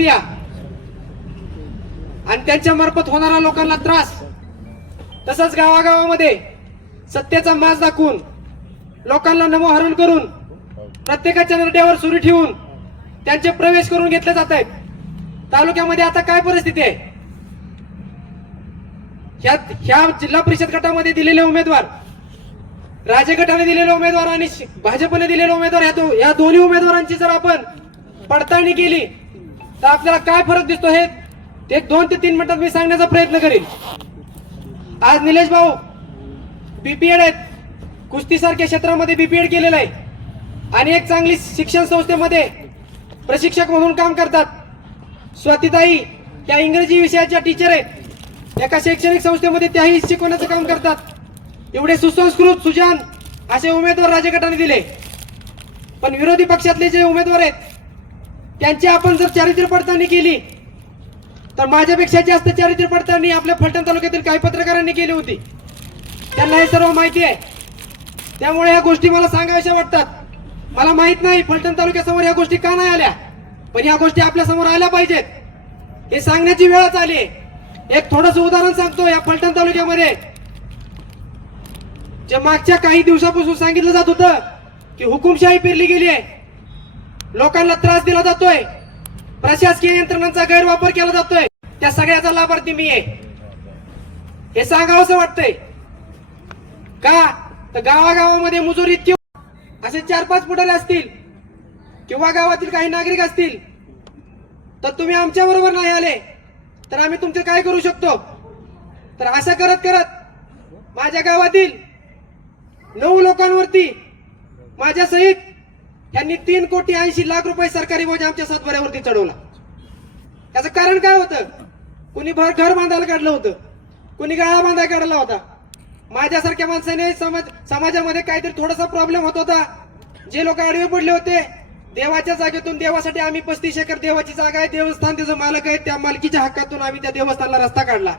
Mafia आणि त्यांच्या मार्फत होणारा लोकांना त्रास. तसंच गावागावामध्ये सत्तेचा मास दाखवून लोकांना नमोहरण करून प्रत्येकाच्या नरड्यावर सुरू ठेवून त्यांचे प्रवेश करून घेतले जात आहेत. तालुक्यामध्ये आता काय परिस्थिती आहे? ह्या ह्या जिल्हा परिषद गटामध्ये दिलेले उमेदवार राजे गटाने दिलेले उमेदवार आणि भाजपने दिलेले उमेदवार या दो- या दोन्ही उमेदवारांची जर आपण पडताळणी केली तर आपल्याला काय फरक दिसतो हे? ते दोन ते तीन मिनिटात मी सांगण्याचा प्रयत्न करेन. आज निलेश भाऊ बीपीएड आहेत. कुस्तीसारख्या क्षेत्रामध्ये बीपीएड केलेलं आहे. आणि एक चांगली शिक्षण संस्थेमध्ये प्रशिक्षक म्हणून काम करतात. स्वातीताई त्या इंग्रजी विषयाच्या टीचर आहेत. एका शैक्षणिक संस्थेमध्ये त्याही शिकवण्याचं काम करतात. एवढे सुसंस्कृत सुजान असे उमेदवार राजगटाने दिले. पण विरोधी पक्षातले जे उमेदवार आहेत त्यांची आपण जर चारित्र्य पडताळणी केली तर माझ्यापेक्षा जास्त चारित्र्य पडताळणी आपल्या फलटण तालुक्यातील काही पत्रकारांनी केली होती. त्यांना हे सर्व माहिती आहे. त्यामुळे या गोष्टी मला सांगाव्याशा वाटतात. मला माहीत नाही फलटण तालुक्यासमोर या गोष्टी का नाही आल्या पण ह्या गोष्टी आपल्यासमोर आल्या पाहिजेत. हे सांगण्याची वेळच आली आहे. एक थोडस उदाहरण सांगतो या फलटण तालुक्यामध्ये जे मागच्या काही दिवसापासून सांगितलं जात होतं की हुकुमशाही पेरली गेली आहे. लोकांना त्रास दिला जातोय. प्रशासकीय यंत्रणांचा गैरवापर केला जातोय. त्या सगळ्याचा लाभार्थी मी आहे. हे सांगावंसं वाटतंय. का? तर गावागावामध्ये मुजोरी इतकी असे चार पाच पुढारे असतील किंवा गावातील काही नागरिक असतील तर तुम्ही आमच्या बरोबर नाही आले तर आम्ही तुमचे काय करू शकतो? तर असं करत करत माझ्या गावातील नऊ लोकांवरती माझ्या सहित यांनी तीन कोटी ऐंशी लाख रुपये सरकारी बोजा आमच्या सातबाऱ्यावरती चढवला. याचं कारण काय होतं? कुणी भर घर बांधायला काढलं होतं. कुणी गाळा बांधायला काढला होता. माझ्यासारख्या माणसाने समाज समाजामध्ये काहीतरी थोडासा प्रॉब्लेम होत होता. जे लोक आडवे पडले होते देवाच्या जागेतून देवासाठी आम्ही पस्तीस एकर देवाची जागा आहे देवस्थान त्याचं मालक आहे त्या मालकीच्या हक्कातून आम्ही त्या देवस्थानला रस्ता काढला.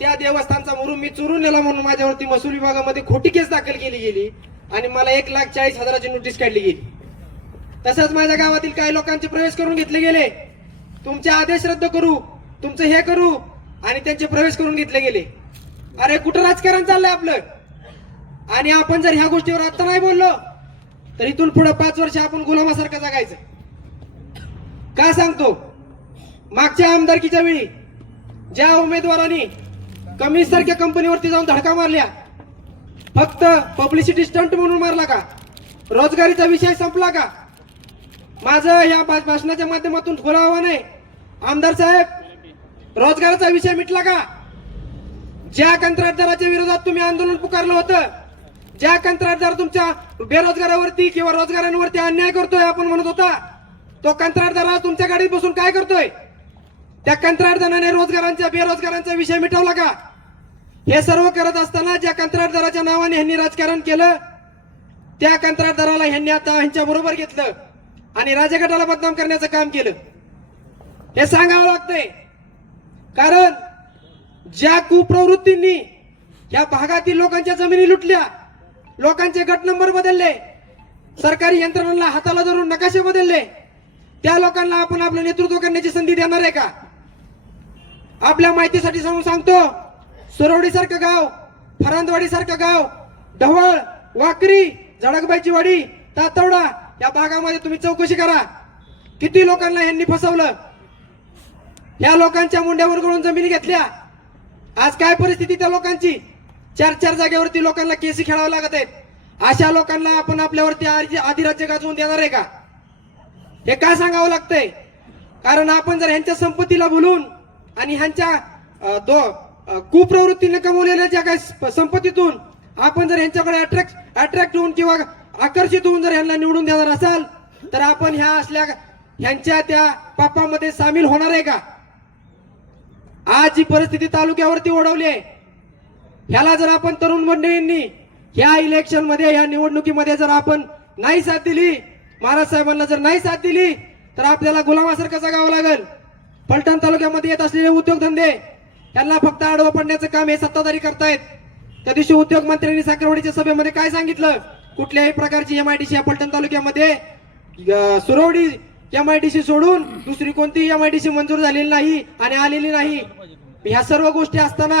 त्या देवस्थानचा मुरुम मी चुरून नेला म्हणून माझ्यावरती महसूल विभागामध्ये खोटी केस दाखल केली गेली. आणि मला एक लाख चाळीस हजाराची नोटीस काढली गेली. तसंच माझ्या गावातील काही लोकांचे प्रवेश करून घेतले गेले. तुमचे आदेश रद्द करू तुमचं हे करू आणि त्यांचे प्रवेश करून घेतले गेले. अरे कुठं राजकारण चाललंय आपलं? आणि आपण जर ह्या गोष्टीवर आता नाही बोललो तर इथून पुढे पाच वर्ष आपण गुलामासारखं जगायचं. का सांगतो? मागच्या आमदारकीच्या वेळी ज्या उमेदवारांनी कमी सारख्या कंपनीवरती जाऊन धडका मारल्या फक्त पब्लिसिटी स्टंट म्हणून मारला का? रोजगारीचा विषय संपला का? माझं या भाषणाच्या माध्यमातून खुला आव्हान आहे. आमदार साहेब रोजगाराचा विषय मिटला का? ज्या कंत्राटदाराच्या विरोधात तुम्ही आंदोलन पुकारलं होतं ज्या कंत्राटदार तुमच्या बेरोजगारावरती किंवा रोजगारांवरती अन्याय करतोय आपण म्हणत होता तो कंत्राटदार आज तुमच्या गाडीत बसून काय करतोय? त्या कंत्राटदाराने रोजगारांच्या बेरोजगारांचा विषय मिटवला का? हे सर्व करत असताना ज्या कंत्राटदाराच्या नावाने ह्यांनी राजकारण केलं त्या कंत्राटदाराला ह्यांनी आता ह्यांच्या बरोबर घेतलं आणि राजगटाला बदनाम करण्याचं काम केलं. हे सांगावं लागतंय. कारण ज्या कुप्रवृत्तींनी या भागातील लोकांच्या जमिनी लुटल्या लोकांचे गट नंबर बदलले सरकारी यंत्रणांना हाताला धरून नकाशे बदलले त्या लोकांना आपण आपलं नेतृत्व करण्याची संधी देणार आहे का? आपल्या माहितीसाठी सांगून सांगतो सुरवडीसारखं गाव फरांदवाडीसारखं गाव ढवळ वाकरी जडकबाईची वाडी तातवडा या भागामध्ये तुम्ही चौकशी करा. किती लोकांना यांनी फसवलं? या लोकांच्या मुंड्यावर गळून जमिनी घेतल्या. आज काय परिस्थिती त्या लोकांची? चार चार जागेवरती लोकांना केसी खेळावं लागत आहेत. अशा लोकांना आपण आपल्यावरती आधी- अधिराज्य गाजवून देणार आहे का? हे का सांगावं लागतंय? कारण आपण जर ह्यांच्या संपत्तीला भुलून आणि ह्यांच्या दो कुप्रवृत्तीने कमवलेल्या ज्या काही संपत्तीतून आपण जर ह्यांच्याकडे अट्रॅक्ट अट्रॅक्ट होऊन किंवा आकर्षित होऊन जर ह्यांना निवडून देणार असाल तर आपण ह्या असल्या ह्यांच्या त्या पापामध्ये सामील होणार आहे का? आज जी परिस्थिती तालुक्यावरती ओढवली आहे ह्याला जर आपण तरुण मंडळींनी ह्या इलेक्शनमध्ये ह्या निवडणुकीमध्ये जर आपण नाही साथ दिली महाराज साहेबांना जर नाही साथ दिली तर आपल्याला गुलामासारखं जगावं लागेल. पलटण तालुक्यामध्ये येत असलेले उद्योगधंदे त्यांना फक्त आडवं पडण्याचं काम हे सत्ताधारी करतायत. त्या दिवशी उद्योग मंत्र्यांनी साखरवाडीच्या सभेमध्ये काय सांगितलं? कुठल्याही प्रकारची एमआयडीसी या पलटण तालुक्यामध्ये Surwadi MIDC I D C सोडून दुसरी कोणतीही एम आय डी सी मंजूर झालेली नाही आणि आलेली नाही. ह्या सर्व गोष्टी असताना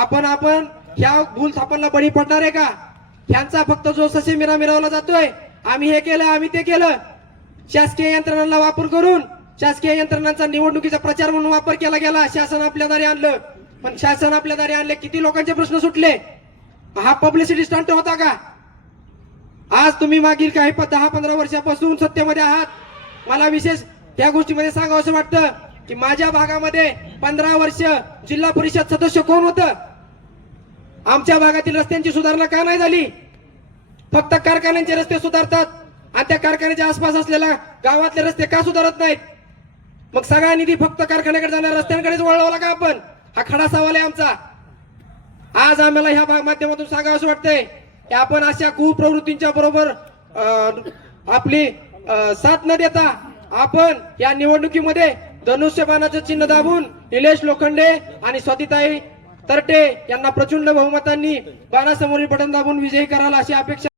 आपण आपण ह्या भूल थापांना बळी पडणार आहे का? ह्यांचा फक्त जो ससे मिरा मिरवला जातोय आम्ही हे केलं आम्ही ते केलं. शासकीय यंत्रणांना वापर करून शासकीय यंत्रणांचा निवडणुकीचा प्रचार म्हणून वापर केला गेला. शासन आपल्या दारी आणलं. पण शासन आपल्या दारी आणले. किती लोकांचे प्रश्न सुटले? हा पब्लिसिटी स्टंट होता का? आज तुम्ही मागील काही प- दहा पंधरा वर्षापासून सत्तेमध्ये आहात. मला विशेष त्या गोष्टीमध्ये सांगावं असं वाटतं की माझ्या भागामध्ये पंधरा वर्ष जिल्हा परिषद सदस्य कोण होतं? आमच्या भागातील रस्त्यांची सुधारणा का नाही झाली? फक्त कारखान्यांचे रस्ते सुधारतात आणि त्या कारखान्याच्या आसपास असलेल्या गावातले रस्ते का सुधारत नाहीत? मग सगळा निधी फक्त कारखान्याकडे जाणार रस्त्यांकडेच वळवला का आपण. हा खडा सवाल आहे आमचा. आज आम्हाला ह्या माध्यमातून सांगावं असं वाटतंय की आपण अशा कुप्रवृत्तींच्या बरोबर अं, आपली साथ न देता आपण या निवडणुकीमध्ये धनुष्यबाणाचं चिन्ह दाबून निलेश लोखंडे आणि स्वातिताई तरटे यांना प्रचंड बहुमतांनी बाणासमोरील बटन दाबून विजयी कराल अशी अपेक्षा